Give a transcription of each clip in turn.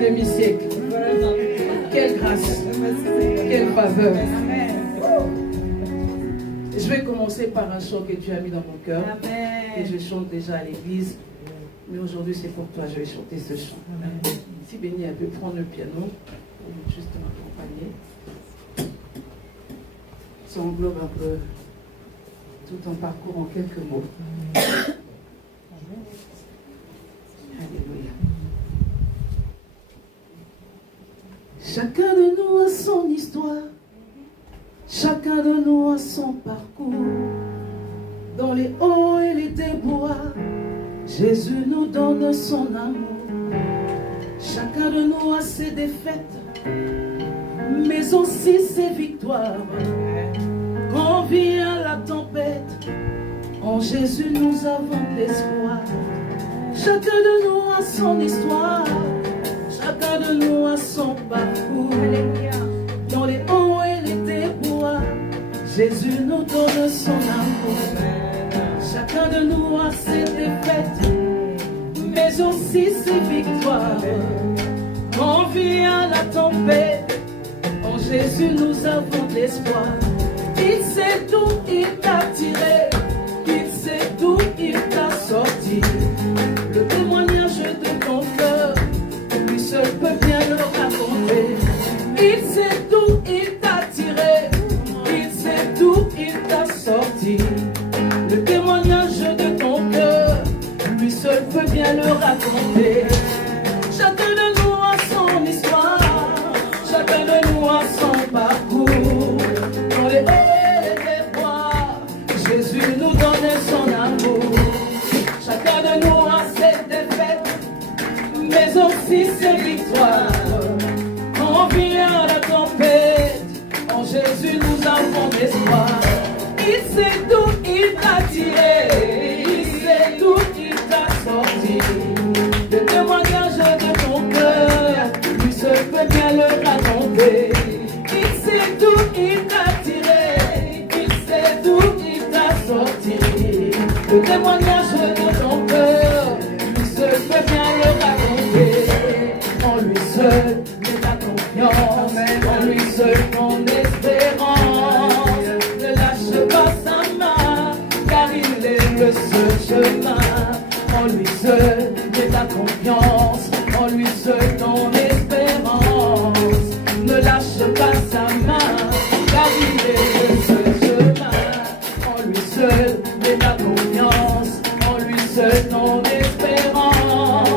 demi-siècle. Quelle grâce, quelle faveur. Je vais commencer par un chant que Dieu a mis dans mon cœur. Et je chante déjà à l'église. Mais aujourd'hui, c'est pour toi, je vais chanter ce chant. Si Béni a pu prendre le piano pour juste m'accompagner. Ça englobe un peu tout ton parcours en quelques mots. Alléluia. Chacun de nous a son histoire, chacun de nous a son parcours. Dans les hauts et les déboires, Jésus nous donne son amour. Chacun de nous a ses défaites, mais aussi ses victoires. Quand vient la tempête, en Jésus nous avons de l'espoir. Chacun de nous a son histoire, chacun de nous a son parcours. Dans les hauts et les déboires, Jésus nous donne son amour. Chacun de nous a ses défaites, mais aussi ses victoires. Quand vient la tempête, en Jésus nous avons de l'espoir. Il sait d'où il t'a tiré, il sait d'où il t'a sorti. Le témoignage de ton cœur, lui seul peut bien le raconter. Il sait d'où il t'a tiré, il sait d'où il t'a sorti. Le témoignage de ton cœur, lui seul peut bien le raconter. Chacun de nous a son histoire, chacun de nous a son parcours. Dans les hauts et les déboires, Jésus nous donne son amour. Chacun de nous a ses défaites, mais aussi ses victoires. Quand vient la tempête, en Jésus nous avons l'espoir. Il sait d'où il t'a tiré, il sait d'où il t'a sorti. Le témoignage de ton cœur, lui seul peut bien le raconter. Il sait d'où il t'a tiré, il sait d'où il t'a sorti. Le témoignage de ton cœur, lui seul peut bien le raconter. En lui seul, mets ta confiance, en lui seul ton espérance. Ne lâche pas sa main, car il est le seul chemin. En lui seul, mets ta confiance, en lui seul ton espérance. Ne lâche pas sa main, car il est le seul chemin. En lui seul, mets ta confiance, en lui seul ton espérance.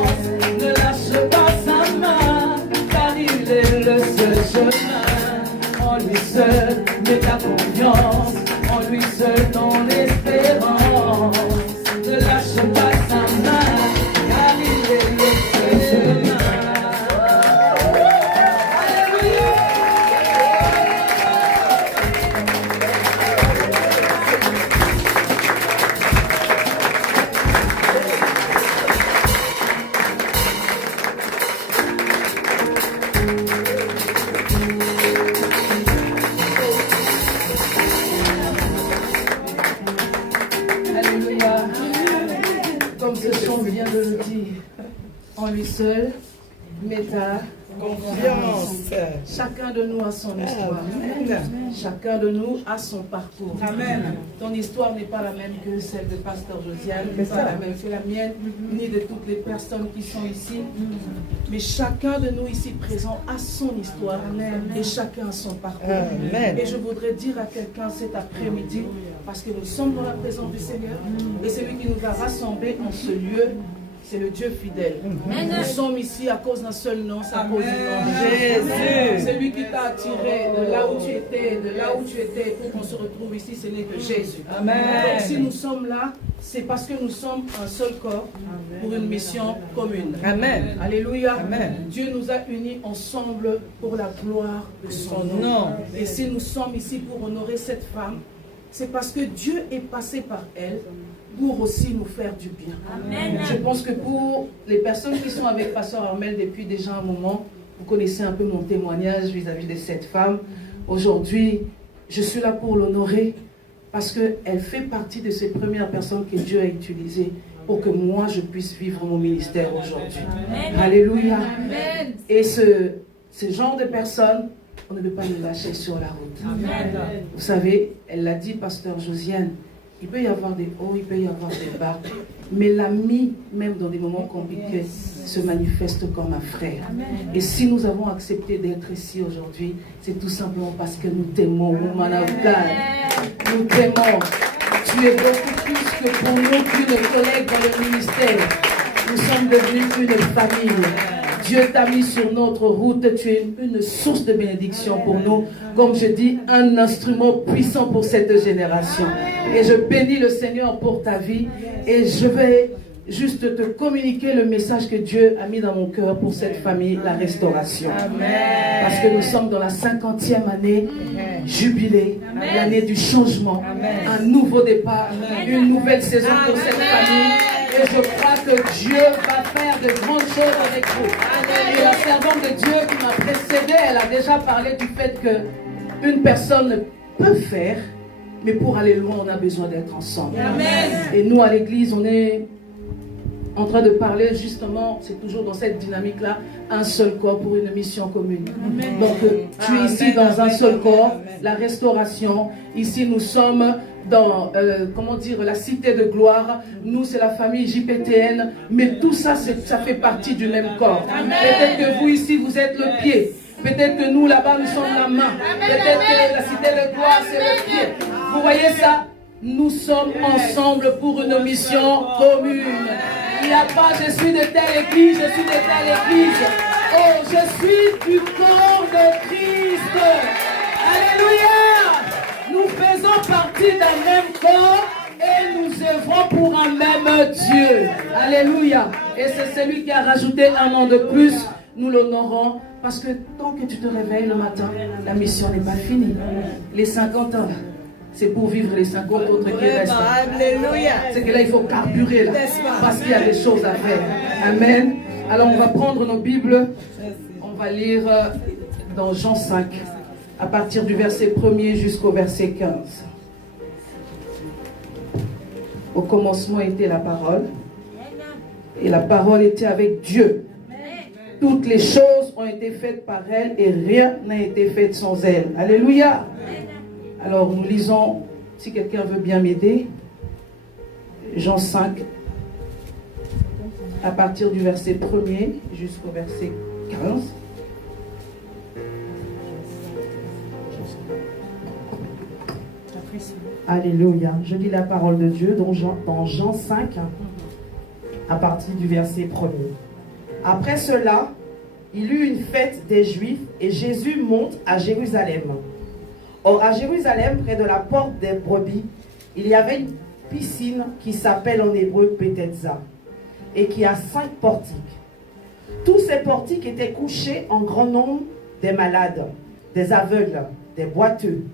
Ne lâche pas sa main, car il est le seul chemin. En lui seul, mets ta confiance, en lui seul ton espérance. Ne lâche pas sa main, car il est le seul chemin. Alléluia. Alléluia. Comme ce chant vient de le dire, en lui seul, mets ta confiance. Chacun de nous a son histoire. Chacun de nous a son parcours. Amen. Ton histoire n'est pas la même que celle de Pasteur Josiane, n'est pas la même que la mienne, ni de toutes les personnes qui sont ici. Mais chacun de nous ici présents a son histoire. Et chacun a son parcours. Amen. Et je voudrais dire à quelqu'un cet après-midi, parce que nous sommes dans la présence du Seigneur, et celui qui nous a rassemblés en ce lieu, c'est le Dieu fidèle. Nous sommes ici à cause d'un seul nom, c'est à cause du nom de Jésus. Celui qui t'a attiré de là où tu étais, pour qu'on se retrouve ici, ce n'est que Jésus. Amen. Donc si nous sommes là, c'est parce que nous sommes un seul corps pour une mission commune. Amen. Alléluia. Amen. Dieu nous a unis ensemble pour la gloire de son nom. Et si nous sommes ici pour honorer cette femme, c'est parce que Dieu est passé par elle pour aussi nous faire du bien. Amen. Je pense que pour les personnes qui sont avec Pasteur Armel depuis déjà un moment, vous connaissez un peu mon témoignage vis-à-vis de cette femme. Aujourd'hui, je suis là pour l'honorer parce qu'elle fait partie de ces premières personnes que Dieu a utilisées pour que moi je puisse vivre mon ministère aujourd'hui. Alléluia. Et ce genre de personnes, on ne peut pas les lâcher sur la route. Vous savez, elle l'a dit, pasteur Josiane, il peut y avoir des hauts, il peut y avoir des bas, mais l'ami, même dans des moments compliqués, se manifeste comme un frère. Et si nous avons accepté d'être ici aujourd'hui, c'est tout simplement parce que nous t'aimons, woman of God. Nous t'aimons. Tu es beaucoup plus que pour nous qu'une collègue dans le ministère. Nous sommes devenus une famille. Dieu t'a mis sur notre route. Tu es une source de bénédiction pour nous. Comme je dis, un instrument puissant pour cette génération. Et je bénis le Seigneur pour ta vie. Et je vais juste te communiquer le message que Dieu a mis dans mon cœur pour cette famille, la restauration. Parce que nous sommes dans la 50e année jubilée, l'année du changement, un nouveau départ, une nouvelle saison pour cette famille. Et je crois que Dieu va faire de grandes choses avec vous. Et la servante de Dieu qui m'a précédée, elle a déjà parlé du fait qu'une personne peut faire, mais pour aller loin, on a besoin d'être ensemble. Et nous, à l'église, on est en train de parler justement, c'est toujours dans cette dynamique-là, un seul corps pour une mission commune. Donc, tu es ici dans un seul corps, la restauration. Ici, nous sommes dans, comment dire, la cité de gloire. Nous, c'est la famille JPTN, mais tout ça, ça fait partie du même corps. Peut-être que vous, ici, vous êtes le pied. Peut-être que nous, là-bas, nous sommes la main. Peut-être que la cité de gloire, c'est le pied. Vous voyez ça? Nous sommes ensemble pour une mission commune. Il n'y a pas, je suis de telle église, je suis de telle église. Oh, je suis du corps de Christ. Alléluia. Nous faisons partie d'un même corps et nous œuvrons pour un même Dieu. Alléluia. Et c'est celui qui a rajouté un an de plus. Nous l'honorons parce que tant que tu te réveilles le matin, la mission n'est pas finie. Les 50 ans, c'est pour vivre les 50 autres qui restent. Alléluia. C'est que là, il faut carburer là, parce qu'il y a des choses à faire. Amen. Alors, on va prendre nos Bibles. On va lire dans Jean 5, à partir du verset 1er jusqu'au verset 15. Au commencement était la parole, et la parole était avec Dieu. Toutes les choses ont été faites par elle, et rien n'a été fait sans elle. Alléluia. Alors nous lisons, si quelqu'un veut bien m'aider, Jean 5, à partir du verset 1er jusqu'au verset 15. Alléluia. Je lis la parole de Dieu dans Jean 5, à partir du verset 1er. Après cela, il eut une fête des Juifs et Jésus monte à Jérusalem. Or, à Jérusalem, près de la porte des brebis, il y avait une piscine qui s'appelle en hébreu Bethesda et qui a 5 portiques. Tous ces portiques étaient couchés en grand nombre des malades, des aveugles, des boiteux,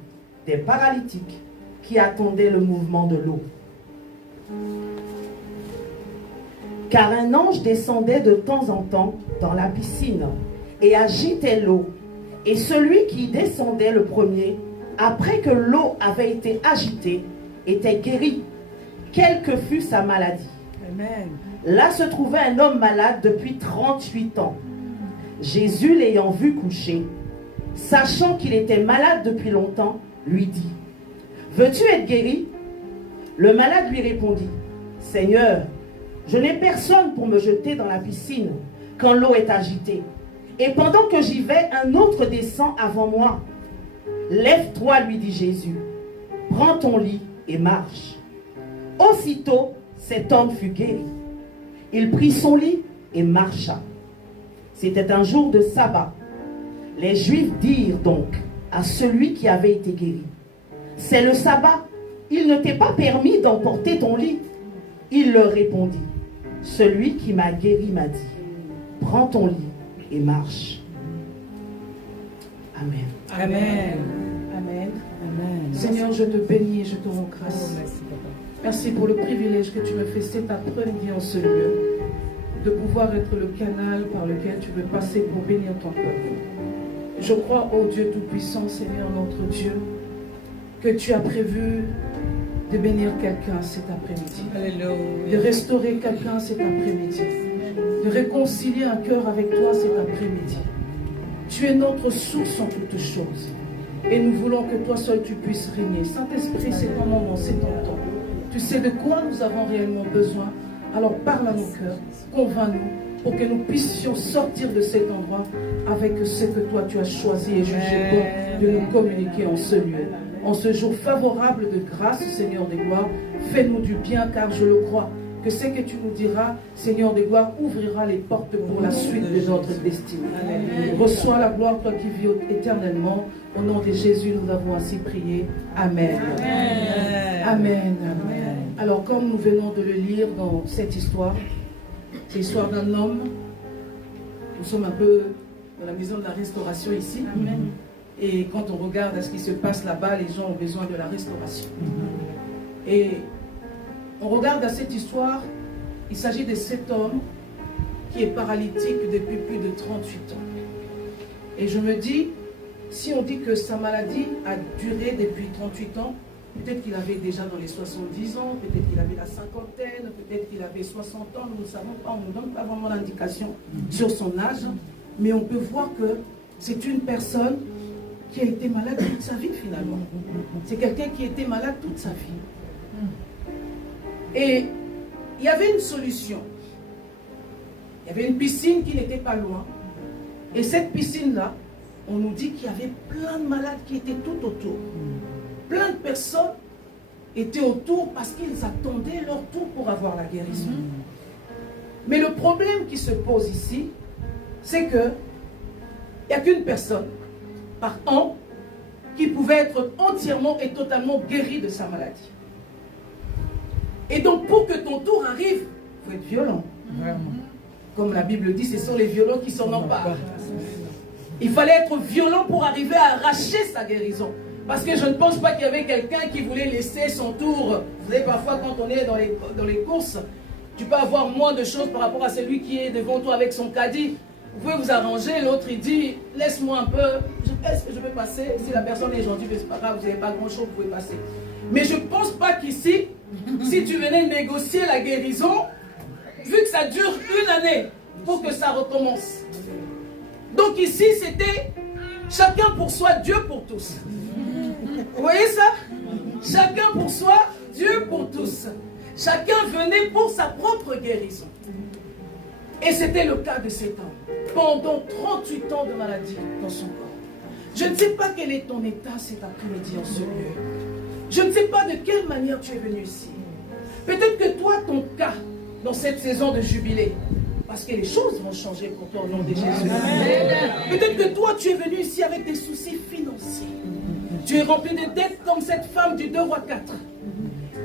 des paralytiques qui attendaient le mouvement de l'eau. Car un ange descendait de temps en temps dans la piscine et agitait l'eau. Et celui qui descendait le premier, après que l'eau avait été agitée, était guéri, quelle que fût sa maladie. Amen. Là se trouvait un homme malade depuis 38 ans. Jésus, l'ayant vu coucher, sachant qu'il était malade depuis longtemps, lui dit, « Veux-tu être guéri ?» Le malade lui répondit, « Seigneur, je n'ai personne pour me jeter dans la piscine quand l'eau est agitée. Et pendant que j'y vais, un autre descend avant moi. Lève-toi, lui dit Jésus, prends ton lit et marche. » Aussitôt, cet homme fut guéri. Il prit son lit et marcha. C'était un jour de sabbat. Les Juifs dirent donc à celui qui avait été guéri, « C'est le sabbat, il ne t'est pas permis d'emporter ton lit. » Il leur répondit, « Celui qui m'a guéri m'a dit, prends ton lit et marche. » Amen. Amen. Amen. Amen. Seigneur, je te bénis et je te rends grâce. Merci pour le privilège que tu me fais cet après-midi en ce lieu, de pouvoir être le canal par lequel tu veux passer pour bénir ton peuple. Je crois, ô Dieu Tout-Puissant, Seigneur notre Dieu, que tu as prévu de bénir quelqu'un cet après-midi, Alléluia. de restaurer quelqu'un cet après-midi, de réconcilier un cœur avec toi cet après-midi. Tu es notre source en toutes choses. Et nous voulons que toi seul tu puisses régner. Saint-Esprit, c'est ton moment, c'est ton temps. Tu sais de quoi nous avons réellement besoin. Alors parle à nos cœurs, convainc-nous pour que nous puissions sortir de cet endroit avec ce que toi tu as choisi et jugé bon de nous communiquer en ce lieu. En ce jour favorable de grâce, Seigneur des gloires, fais-nous du bien car je le crois. Que ce que tu nous diras, Seigneur des gloires, ouvrira les portes pour la suite de notre destinée. Reçois la gloire, toi qui vis éternellement. Au nom de Jésus, nous avons ainsi prié. Amen. Amen. Amen. Amen. Alors, comme nous venons de le lire dans cette histoire, c'est l'histoire d'un homme. Nous sommes un peu dans la maison de la restauration ici. Amen. Et quand on regarde à ce qui se passe là-bas, les gens ont besoin de la restauration. Et on regarde à cette histoire, il s'agit de cet homme qui est paralytique depuis plus de 38 ans. Et je me dis, si on dit que sa maladie a duré depuis 38 ans, peut-être qu'il avait déjà dans les 70 ans, peut-être qu'il avait la cinquantaine, peut-être qu'il avait 60 ans, nous ne savons pas, on ne donne pas vraiment l'indication sur son âge, mais on peut voir que c'est une personne qui a été malade toute sa vie finalement. C'est quelqu'un qui a été malade toute sa vie. Et il y avait une solution. Il y avait une piscine qui n'était pas loin. Et cette piscine-là, on nous dit qu'il y avait plein de malades qui étaient tout autour. Plein de personnes étaient autour parce qu'ils attendaient leur tour pour avoir la guérison. Mais le problème qui se pose ici, c'est que il n'y a qu'une personne par an qui pouvait être entièrement et totalement guérie de sa maladie. Et donc, pour que ton tour arrive, il faut être violent. Vraiment. Comme la Bible dit, ce sont les violents qui s'en emparent. Il fallait être violent pour arriver à arracher sa guérison. Parce que je ne pense pas qu'il y avait quelqu'un qui voulait laisser son tour. Vous savez, parfois, quand on est dans les courses, tu peux avoir moins de choses par rapport à celui qui est devant toi avec son caddie. Vous pouvez vous arranger, l'autre il dit, laisse-moi un peu, est-ce que je peux passer? Si la personne est gentille, c'est pas grave, vous n'avez pas grand-chose, vous pouvez passer. Mais je ne pense pas qu'ici, si tu venais négocier la guérison, vu que ça dure une année, pour que ça recommence. Donc ici, c'était chacun pour soi, Dieu pour tous. Vous voyez ça? Chacun pour soi, Dieu pour tous. Chacun venait pour sa propre guérison. Et c'était le cas de cet homme. Pendant 38 ans de maladie dans son corps. Je ne sais pas quel est ton état cet après-midi en ce lieu. Je ne sais pas de quelle manière tu es venu ici. Peut-être que toi, ton cas, dans cette saison de jubilé, parce que les choses vont changer pour toi au nom de Jésus. Peut-être que toi, tu es venu ici avec des soucis financiers. Tu es rempli de dettes comme cette femme du 2 Rois 4.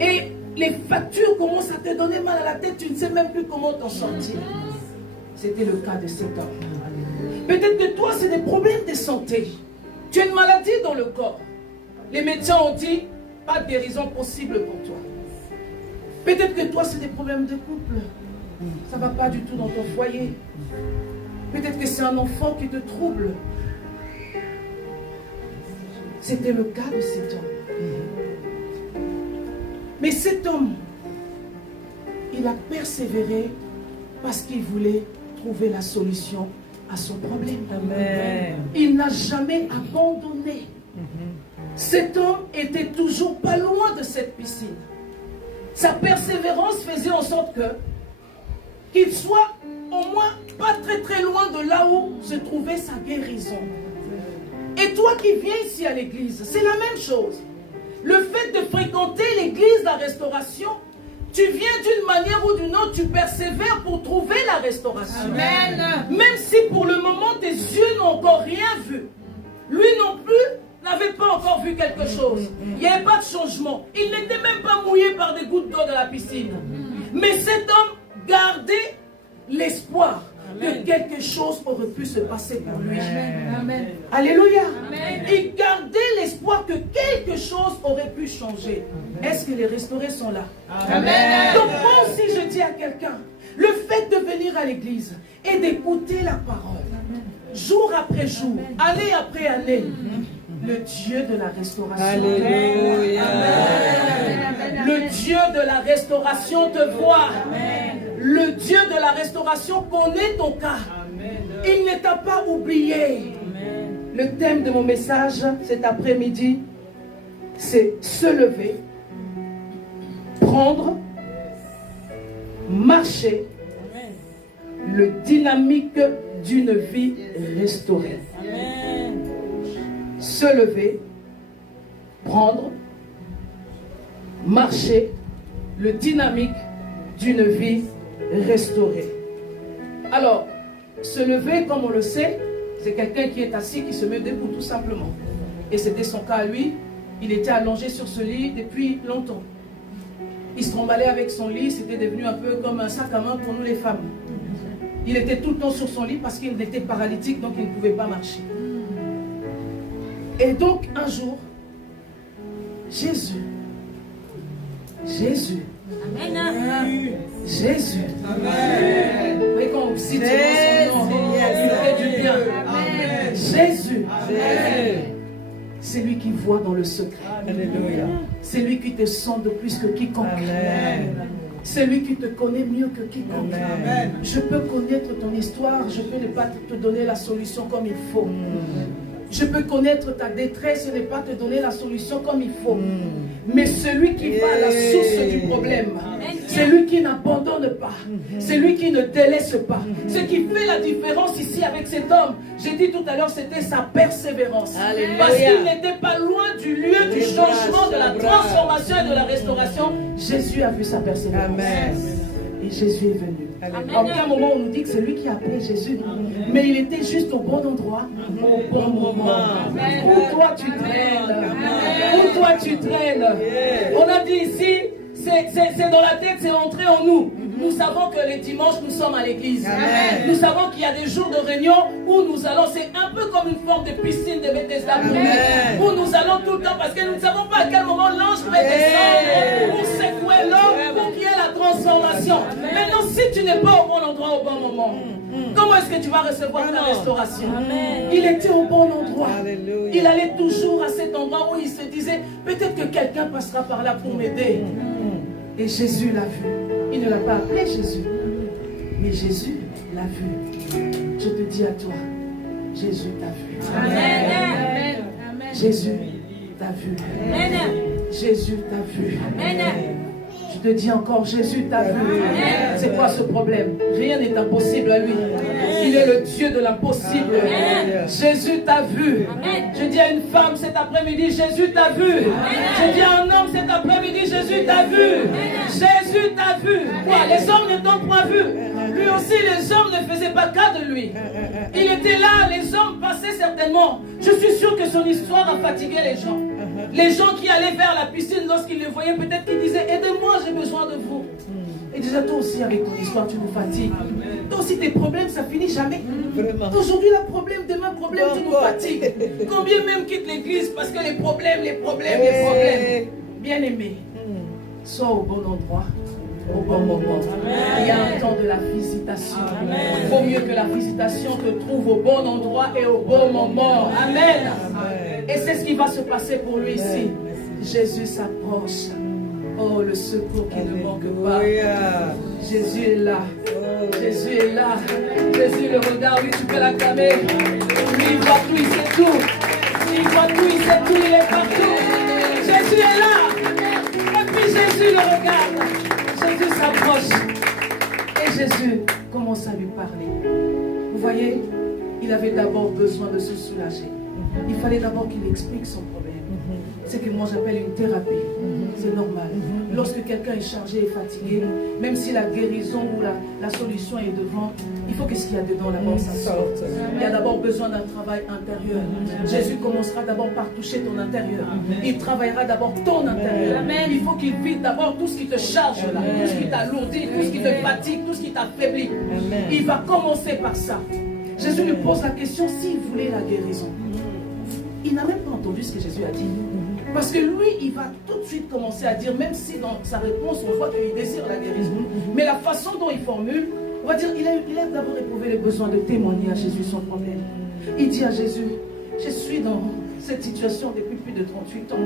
Et les factures commencent à te donner mal à la tête, tu ne sais même plus comment t'en sortir. C'était le cas de cet homme. Peut-être que toi, c'est des problèmes de santé. Tu as une maladie dans le corps. Les médecins ont dit, pas de guérison possible pour toi. Peut-être que toi, c'est des problèmes de couple. Ça ne va pas du tout dans ton foyer. Peut-être que c'est un enfant qui te trouble. C'était le cas de cet homme. Mais cet homme, il a persévéré parce qu'il voulait trouver la solution à son problème. Amen. Il n'a jamais abandonné. Cet homme était toujours pas loin de cette piscine. Sa persévérance faisait en sorte qu'il soit au moins pas très très loin de là où se trouvait sa guérison. Et toi qui viens ici à l'église, c'est la même chose. Le fait de fréquenter l'église de la restauration, tu viens d'une manière ou d'une autre, tu persévères pour trouver la restauration. Amen. Même si pour le moment tes yeux n'ont encore rien vu. Lui non plus n'avait pas encore vu quelque chose. Il n'y avait pas de changement. Il n'était même pas mouillé par des gouttes d'eau de la piscine. Mais cet homme gardait l'espoir que quelque chose aurait pu se passer pour lui. Amen. Alléluia. Amen. Il gardait l'espoir que quelque chose aurait pu changer. Est-ce que les restaurés sont là? Amen. Donc moi aussi je dis à quelqu'un, le fait de venir à l'église et d'écouter la parole, jour après jour, année après année, Le Dieu de la restauration. Alléluia. Amen. Le Dieu de la restauration te voit. Amen. Le Dieu de la restauration connaît ton cas. Amen. Il ne t'a pas oublié. Amen. Le thème de mon message cet après-midi, c'est se lever, prendre, marcher, le dynamique d'une vie restaurée. Amen. Se lever, prendre, marcher, le dynamique d'une vie restaurée. Alors, se lever, comme on le sait, c'est quelqu'un qui est assis, qui se met debout tout simplement. Et c'était son cas à lui. Il était allongé sur ce lit depuis longtemps. Il se tremballait avec son lit, c'était devenu un peu comme un sac à main pour nous les femmes. Il était tout le temps sur son lit parce qu'il était paralytique, donc il ne pouvait pas marcher. Et donc un jour, Jésus, Jésus, Amen. vous voyez quand on cite son nom, il fait du bien. Jésus, c'est lui qui voit dans le secret. Alléluia. C'est lui qui te sonde plus que quiconque. Amen. C'est lui qui te connaît mieux que quiconque. Amen. Je peux connaître ton histoire, je peux ne pas te donner la solution comme il faut. Je peux connaître ta détresse et ne pas te donner la solution comme il faut. Mais celui qui va à la source du problème, c'est lui qui n'abandonne pas, c'est lui qui ne délaisse pas. Ce qui fait la différence ici avec cet homme, j'ai dit tout à l'heure, c'était sa persévérance. Alléluia. Parce qu'il n'était pas loin du lieu du changement, de la transformation et de la restauration. Jésus a vu sa persévérance. Amen. Et Jésus est venu. Amen. En aucun moment on nous dit que c'est lui qui a appelé Jésus. Mais il était juste au bon endroit, au bon moment. Où toi tu traînes. Où toi tu traînes. On a dit ici, c'est dans la tête, c'est entré en nous. Nous savons que les dimanches, nous sommes à l'église. Nous savons qu'il y a des jours de réunion où nous allons, c'est un peu comme une forme de piscine de Bethesda, où nous allons tout le temps parce que nous ne savons pas à quel moment l'ange peut descendre pour secouer l'homme, pour qu'il y ait la transformation. Maintenant, si tu n'es pas au bon endroit au bon moment, comment est-ce que tu vas recevoir ta restauration? Il était au bon endroit. Alléluia. Il allait toujours à cet endroit où il se disait, peut-être que quelqu'un passera par là pour m'aider. Et Jésus l'a vu. Il ne l'a pas appelé Jésus, mais Jésus l'a vu. Je te dis à toi, Jésus t'a vu. Amen. Jésus t'a vu. Jésus t'a vu. Je te dis encore, Jésus t'a vu. C'est quoi ce problème? Rien n'est impossible à lui. Il est le Dieu de l'impossible. Jésus t'a vu. Je dis à une femme cet après-midi, Jésus t'a vu. Je dis à un homme cet après-midi, Jésus t'a vu. Jésus t'a vu. Quoi? Les hommes ne t'ont pas vu. Lui aussi, les hommes ne faisaient pas cas de lui. Il était là, les hommes passaient certainement. Je suis sûr que son histoire a fatigué les gens. Les gens qui allaient vers la piscine, lorsqu'ils le voyaient, peut-être qu'ils disaient, aidez-moi, j'ai besoin de vous. Et déjà, toi aussi, avec ton histoire, tu nous fatigues. Toi aussi, tes problèmes, ça finit jamais. Aujourd'hui, le problème, demain, problème, tu nous fatigues. Combien même quittent l'église parce que les problèmes. Bien aimé, sois au bon endroit, au bon moment. Il y a un temps de la visitation. Il vaut mieux que la visitation te trouve au bon endroit et au bon moment. Amen. Et c'est ce qui va se passer pour lui ici. Jésus s'approche. Oh, le secours qui ne manque pas. Jésus est là. Jésus est là. Jésus le regarde. Oui, tu peux l'acclamer. Lui, il voit tout, il sait tout. Lui, il voit tout, il sait tout, il est partout. Jésus est là. Et puis Jésus le regarde. Jésus s'approche. Et Jésus commence à lui parler. Vous voyez, il avait d'abord besoin de se soulager. Il fallait d'abord qu'il explique son problème. C'est ce que moi j'appelle une thérapie. C'est normal. Lorsque quelqu'un est chargé et fatigué, même si la guérison ou la solution est devant, il faut que ce qu'il y a dedans là-bas, ça sorte. Il y a d'abord besoin d'un travail intérieur. Jésus commencera d'abord par toucher ton intérieur. Il travaillera d'abord ton intérieur. Il faut qu'il vide d'abord tout ce qui te charge là, tout ce qui t'alourdit, tout ce qui te fatigue, tout ce qui t'affaiblit. Il va commencer par ça. Jésus lui pose la question s'il voulait la guérison. Il n'a même pas entendu ce que Jésus a dit. Parce que lui, il va tout de suite commencer à dire, même si dans sa réponse, on voit qu'il désire la guérison. Mais la façon dont il formule, on va dire, il a d'abord éprouvé le besoin de témoigner à Jésus son problème. Il dit à Jésus, je suis dans cette situation depuis plus de 38 ans.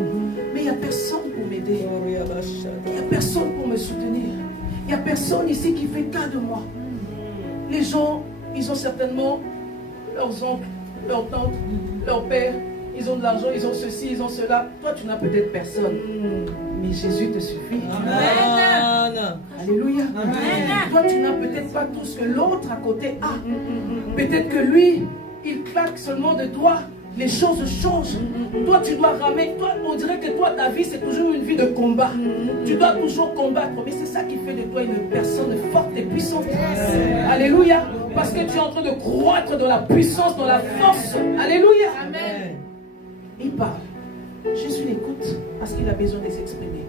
Mais il n'y a personne pour m'aider. Il n'y a personne pour me soutenir. Il n'y a personne ici qui fait cas de moi. Les gens, ils ont certainement leurs oncles, leurs tantes, leurs pères. Ils ont de l'argent, ils ont ceci, ils ont cela. Toi, tu n'as peut-être personne. Mais Jésus te suffit. Amen. Alléluia. Amen. Toi, tu n'as peut-être pas tout ce que l'autre à côté a. Peut-être que lui, il claque seulement de toi. Les choses changent. Toi, tu dois ramer. Toi, on dirait que toi, ta vie, c'est toujours une vie de combat. Tu dois toujours combattre. Mais c'est ça qui fait de toi une personne forte et puissante. Alléluia. Parce que tu es en train de croître dans la puissance, dans la force. Alléluia. Amen. Il parle. Jésus l'écoute parce qu'il a besoin de s'exprimer.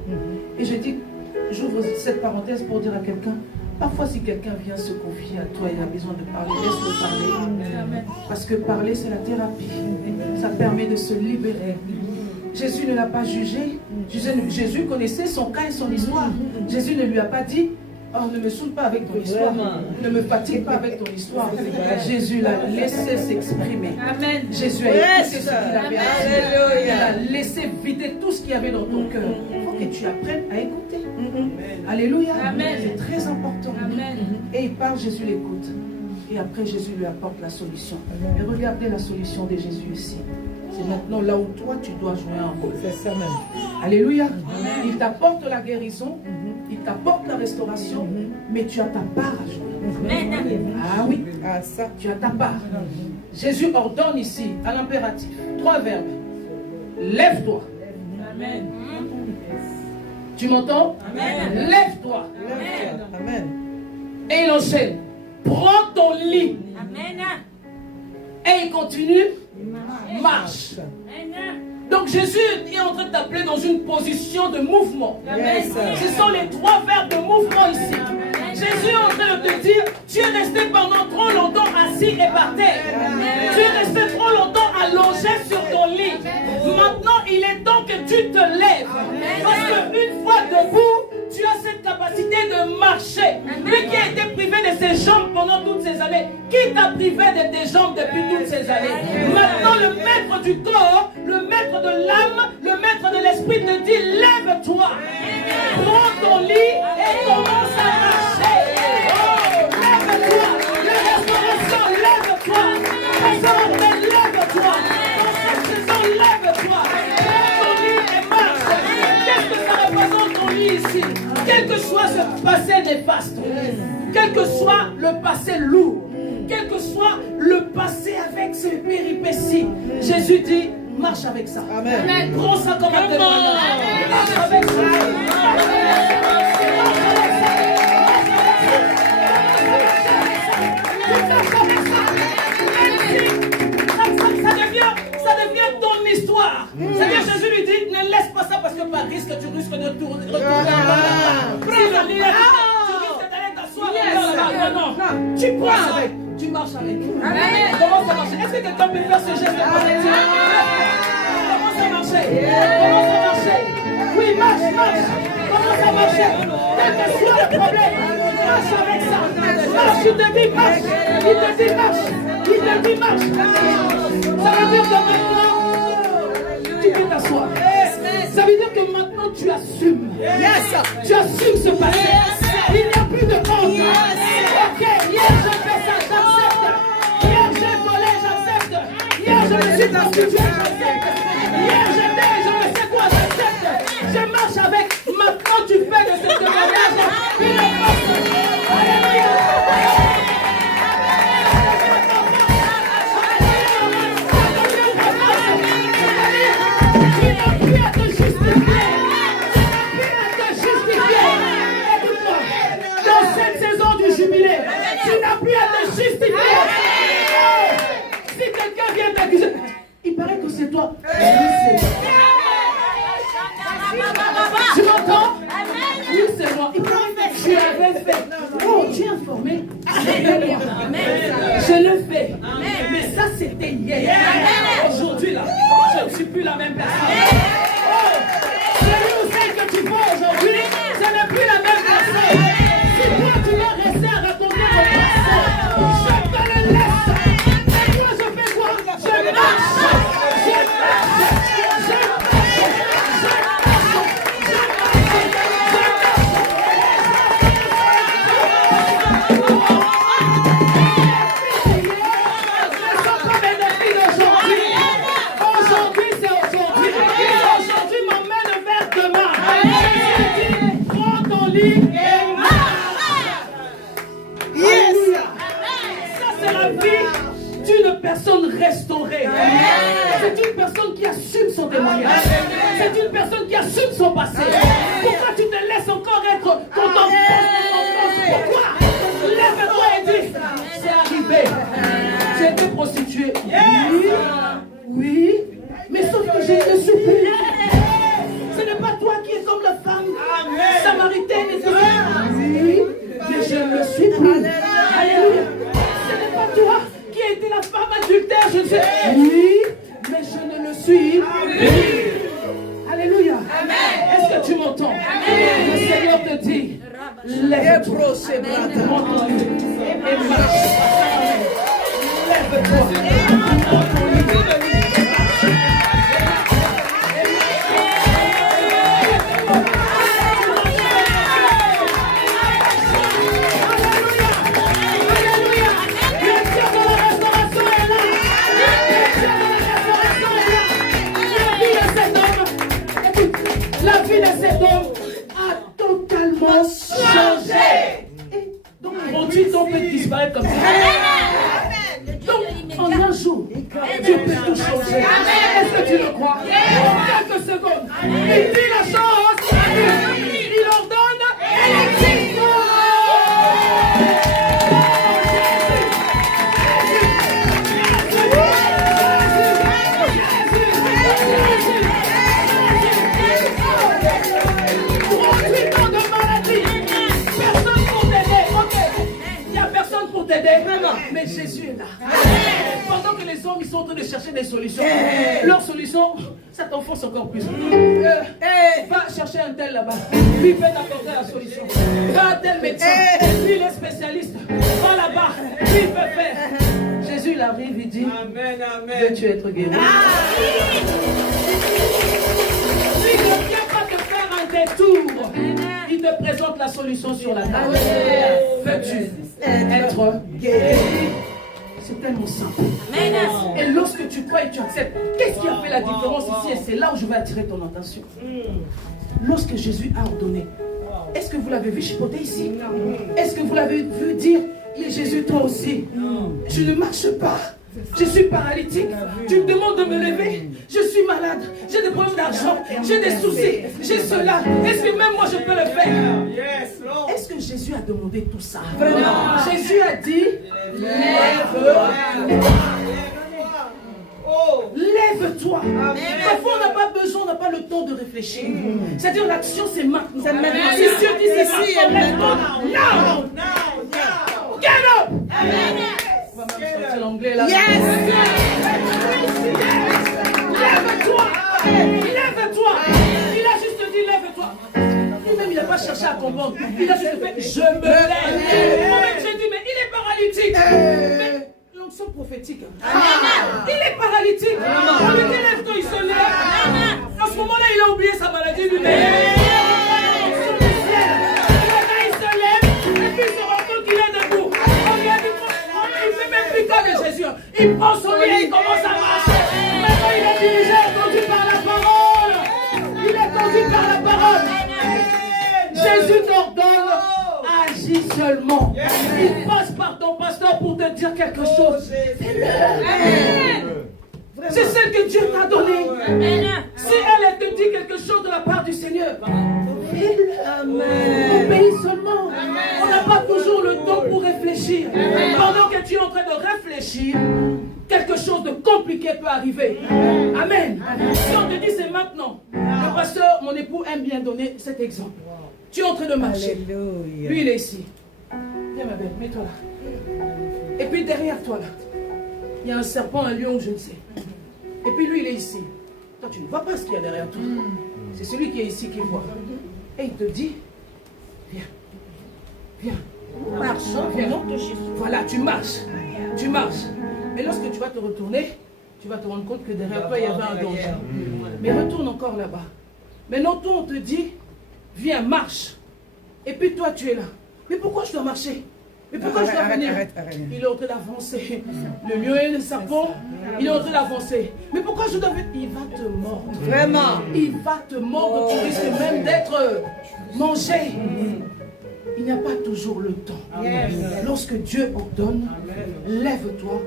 Et je dis, j'ouvre cette parenthèse pour dire à quelqu'un, parfois si quelqu'un vient se confier à toi et a besoin de parler, laisse-le parler. Parce que parler, c'est la thérapie. Ça permet de se libérer. Jésus ne l'a pas jugé. Jésus connaissait son cas et son histoire. Jésus ne lui a pas dit, oh, ne me saoule pas avec ton histoire. Ne me fatigue pas avec ton histoire. Jésus l'a laissé s'exprimer. Amen. Jésus a écouté ce qu'il avait à dire. Il a laissé vider tout ce qu'il y avait dans ton cœur. Il faut que tu apprennes à écouter. Alléluia. Amen. C'est très important. Amen. Et il parle, Jésus l'écoute. Et après, Jésus lui apporte la solution. Et regardez la solution de Jésus ici. C'est maintenant là où toi, tu dois jouer un rôle. C'est ça même. Alléluia. Il t'apporte la guérison. Il t'apporte la restauration. Mais tu as ta part à jouer. Ah oui. Ah, ça. Tu as ta part. Jésus ordonne ici, à l'impératif, 3 verbes. Lève-toi. Amen. Tu m'entends? Amen. Lève-toi. Amen. Amen. Et il enchaîne. Prends ton lit. Amen. Et il continue. Marche. Amen. Donc Jésus est en train de t'appeler dans une position de mouvement. Yes. Ce sont les 3 verbes de mouvement ici. Jésus est en train de te dire, tu es resté pendant trop longtemps assis et par terre. Tu es resté trop longtemps allongé sur ton lit. Maintenant, il est temps que tu te lèves. Parce qu'une fois debout, tu as cette capacité de marcher. Lui qui a été privé de ses jambes pendant toutes ces années, qui t'a privé de tes jambes depuis toutes ces années? Maintenant, le maître du corps, le maître de l'âme, le maître de l'esprit te dit, lève-toi. Prends ton lit et commence à marcher. Oh, lève-toi. La restauration, lève-toi. Personne, lève-toi. Dans cette saison, lève-toi. Prends ton lit et marche. Qu'est-ce que ça représente ton lit ici? Quel que soit ce passé néfaste, quel que soit le passé lourd, quel que soit le passé avec ses péripéties, Jésus dit, marche avec ça. Amen. Prends ça comme un témoignage. Marche avec ça. Marche avec ça. Ça devient ton histoire. C'est-à-dire Jésus lui dit, ne laisse pas ça parce que par risque tu risques de retourner en bas. Tu risques d'aller t'asseoir là-bas. Non. Tu prends avec. Tu marches avec. Amen. Comment ça marche? Est-ce que quelqu'un peut faire ce geste? Comment ça marche? Comment ça marche? Oui, marche. Comment ça marche? Quel que soit le problème, marche avec ça. Marche, il te dit marche. Il te dit marche. Il te dit marche. Ça veut dire que maintenant, tu peux t'asseoir. Ça veut dire que maintenant, tu assumes. Yes. Tu assumes ce passé. Il n'y a plus de honte. Ok, hier j'ai fait ça, j'accepte. Hier j'ai volé, j'accepte. Hier je me suis prostitué, j'accepte. Hier j'étais, je ne sais quoi, j'accepte. Je marche avec. Maintenant tu fais de ce témoignage une force. Alléluia. Tu n'as plus à te justifier. Écoute-moi. Dans cette saison du jubilé, tu n'as plus à te justifier. Si quelqu'un vient t'accuser, il paraît que c'est toi. Oui, c'est moi. Tu m'entends? Oui, c'est moi. Il paraît que tu avais fait. Oh, tu es informé. Je le fais. Mais ça, c'était hier. Aujourd'hui, là, je ne suis plus la même personne. Oh, celui ou celle que tu vois aujourd'hui, ce n'est plus la même personne. Si toi, tu dois rester à raconter ton passé, je te le laisse. Et moi, je fais quoi? Je marche. Je marche. personne restaurée. C'est une personne qui assume son témoignage. C'est une personne qui assume son passé. Pourquoi tu te laisses encore être quand on pense? Pourquoi? Lève-toi et dis, c'est arrivé. J'ai été prostituée. Oui, mais sauf que je ne suis plus. Ce n'est pas toi qui es comme la femme samaritaine et tout. Oui, mais je ne suis plus. Alléluia. Ce n'est pas toi qui as été la femme adultère. Je ne sais. Oui, mais je ne le suis plus. Alléluia. Est-ce que tu m'entends? Le Seigneur te dit, lève-toi, prends ton lit et marche. Lève-toi, prends ton lit. La vie de cet homme a totalement changé. Et donc, mon titre, on peut disparaître comme ça. Donc, en un jour, Dieu peut tout changer. Est-ce que tu le crois? En quelques secondes, il dit la chose, il ordonne, elle existe. Mais Jésus est là. Pendant que les hommes ils sont en train de chercher des solutions, leur solution, ça t'enfonce encore plus. Va chercher un tel là-bas. Lui peut t'apporter la solution. Va à tel médecin. Lui il est spécialiste. Va là-bas. Lui il peut faire. Jésus il arrive, il dit, veux-tu être guéri? Il ne vient pas te faire un détour. Il te présente la solution sur la table. Veux-tu être guéri? C'est tellement simple. Et lorsque tu crois et tu acceptes, qu'est-ce qui a fait la différence ici? Et c'est là où je vais attirer ton attention. Lorsque Jésus a ordonné, est-ce que vous l'avez vu chipoter ici? Est-ce que vous l'avez vu dire, mais Jésus, toi aussi, tu ne marches pas? Je suis paralytique. Tu me demandes de me lever. Je suis malade. J'ai des problèmes d'argent. J'ai des soucis. J'ai cela. Est-ce que même moi je peux le faire? Est-ce que Jésus a demandé tout ça? Jésus a dit, lève-toi. Lève-toi. Parfois on n'a pas besoin, on n'a pas le temps de réfléchir. C'est-à-dire l'action c'est maintenant. Si Dieu dit c'est maintenant, lève-toi. Now. Get up. On va même sortir l'anglais là. Lève-toi. Lève-toi. Il a juste dit lève-toi. Lui-même il n'a pas cherché à comprendre. Il a juste fait je me lève. Moi-même j'ai dit mais il est paralytique. Mais l'onction prophétique. Il est paralytique. On lui dit lève-toi, il se lève. À ce moment-là il a oublié sa maladie lui-même. Il se lève et puis il se rend compte qu'il est debout. Il ne fait même plus cas de Jésus. Il prend son lit et il commence à marcher. Maintenant il est dirigé et conduit par la parole. Il est conduit par la parole. Jésus t'ordonne, agis seulement. Il passe par ton pasteur pour te dire quelque chose. C'est celle que Dieu t'a donnée. Si elle te dit quelque chose de la part du Seigneur, obéis seulement. On n'a pas toujours le temps pour réfléchir. Pendant que tu es en train de réfléchir, quelque chose de compliqué peut arriver. Amen. Si on te dit c'est maintenant, le pasteur, mon époux aime bien donner cet exemple. Tu es en train de marcher. Lui, il est ici. Viens ma belle, mets-toi là. Et puis derrière toi là, il y a un serpent, un lion, je ne sais. Et puis lui, il est ici. Toi, tu ne vois pas ce qu'il y a derrière toi. C'est celui qui est ici qui voit. Et il te dit, viens, viens. Marche, viens. Voilà, tu marches. Tu marches. Mais lorsque tu vas te retourner, tu vas te rendre compte que derrière toi, il y avait un danger. Mais retourne encore là-bas. Maintenant, toi, on te dit, viens, marche. Et puis toi, tu es là. Mais pourquoi je dois marcher? Mais pourquoi je dois venir? Il est en train d'avancer. Le lion et le serpent, il est en train d'avancer. Mais pourquoi je dois venir? Il va te mordre. Vraiment. Il va te mordre. Tu risques même d'être mangé. Il n'y a pas toujours le temps. Lorsque Dieu ordonne, lève-toi,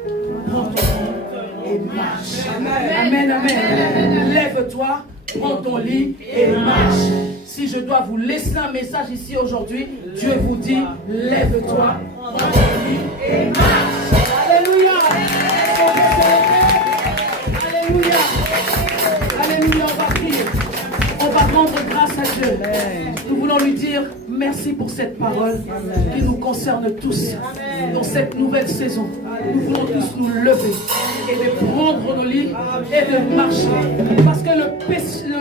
prends ton lit et marche. Amen, amen. Lève-toi, prends ton lit et marche. Si je dois vous laisser un message ici aujourd'hui, Dieu vous dit, lève-toi, prends ton lit et marche. Alléluia. Alléluia. Alléluia, on va prier. On va rendre grâce à Dieu. Nous voulons lui dire merci pour cette parole qui nous concerne tous dans cette nouvelle saison. Nous voulons tous nous lever et de prendre nos lits et de marcher. Parce que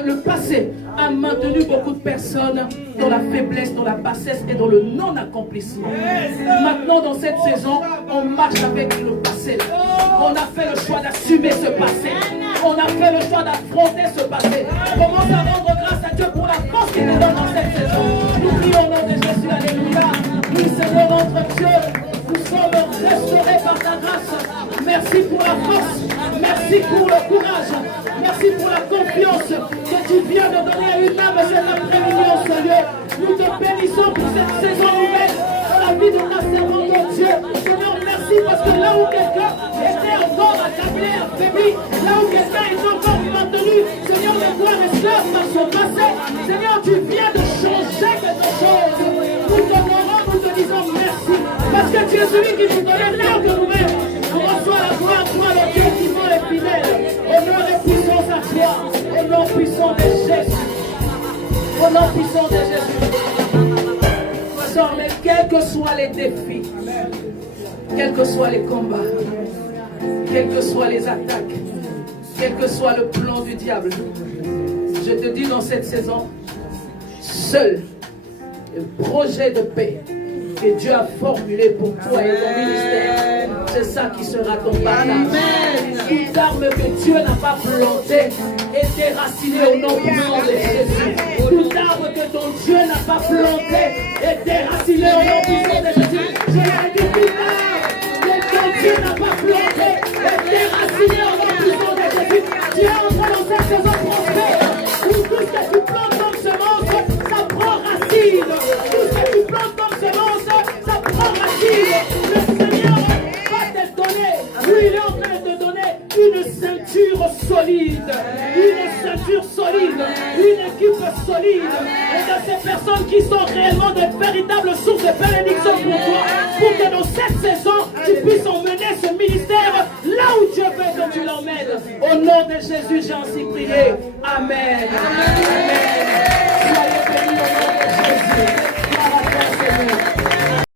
le passé a maintenu beaucoup de personnes dans la faiblesse, dans la bassesse et dans le non-accomplissement. Maintenant, dans cette saison, on marche avec le passé. On a fait le choix d'assumer ce passé. On a fait le choix d'affronter ce passé. Commence à rendre grâce à Dieu pour la force qu'il nous donne dans cette saison. Nous prions au nom de Jésus, alléluia. Oui, Seigneur notre Dieu, nous sommes restaurés par ta grâce. Merci pour la force, merci pour le courage, merci pour la confiance que tu viens de donner à une âme cet après-midi au Seigneur. Nous te bénissons pour cette saison nouvelle dans la vie de ta servante, oh Dieu. Seigneur, merci parce que là où quelqu'un était encore accablé, affaibli, là où quelqu'un est encore maintenu, Seigneur, de voir esclave par son passé, Seigneur, tu viens de changer quelque chose. Nous t'honorons, nous te disons merci, parce que tu es celui qui nous donne tant de nouvelles. On reçoit la gloire, toi, le Dieu qui vont les fidèles. Honneur et puissance à toi, au nom puissant de Jésus. Au nom puissant de Jésus. Sors-les, quels que soient les défis, quels que soient les combats, quelles que soient les attaques, quel que soit le plan du diable, je te dis dans cette saison, seul le projet de paix que Dieu a formulé pour toi et ton ministère, c'est ça qui sera ton bataille. Toute arme que Dieu n'a pas plantée est déracinée au nom puissant de Jésus. Toute arme que ton Dieu n'a pas plantée est déracinée au nom puissant de Jésus. Je l'ai dit, toute arme que ton Dieu n'a pas plantée est déracinée au nom puissant de Jésus. Tu es entré dans cette saison prospère où tout ce que tu plantes comme semence, ça prend racine. Tout ce que tu plantes comme semence, ça prend racine. Le Seigneur va te donner, oui, il est en train de te donner une ceinture solide, une équipe solide, et de ces personnes qui sont réellement de véritables sources de bénédiction pour toi, pour que dans cette saison, tu puisses emmener ce ministère là où Dieu veut que tu l'emmènes. Au nom de Jésus, j'ai ainsi prié. Amen.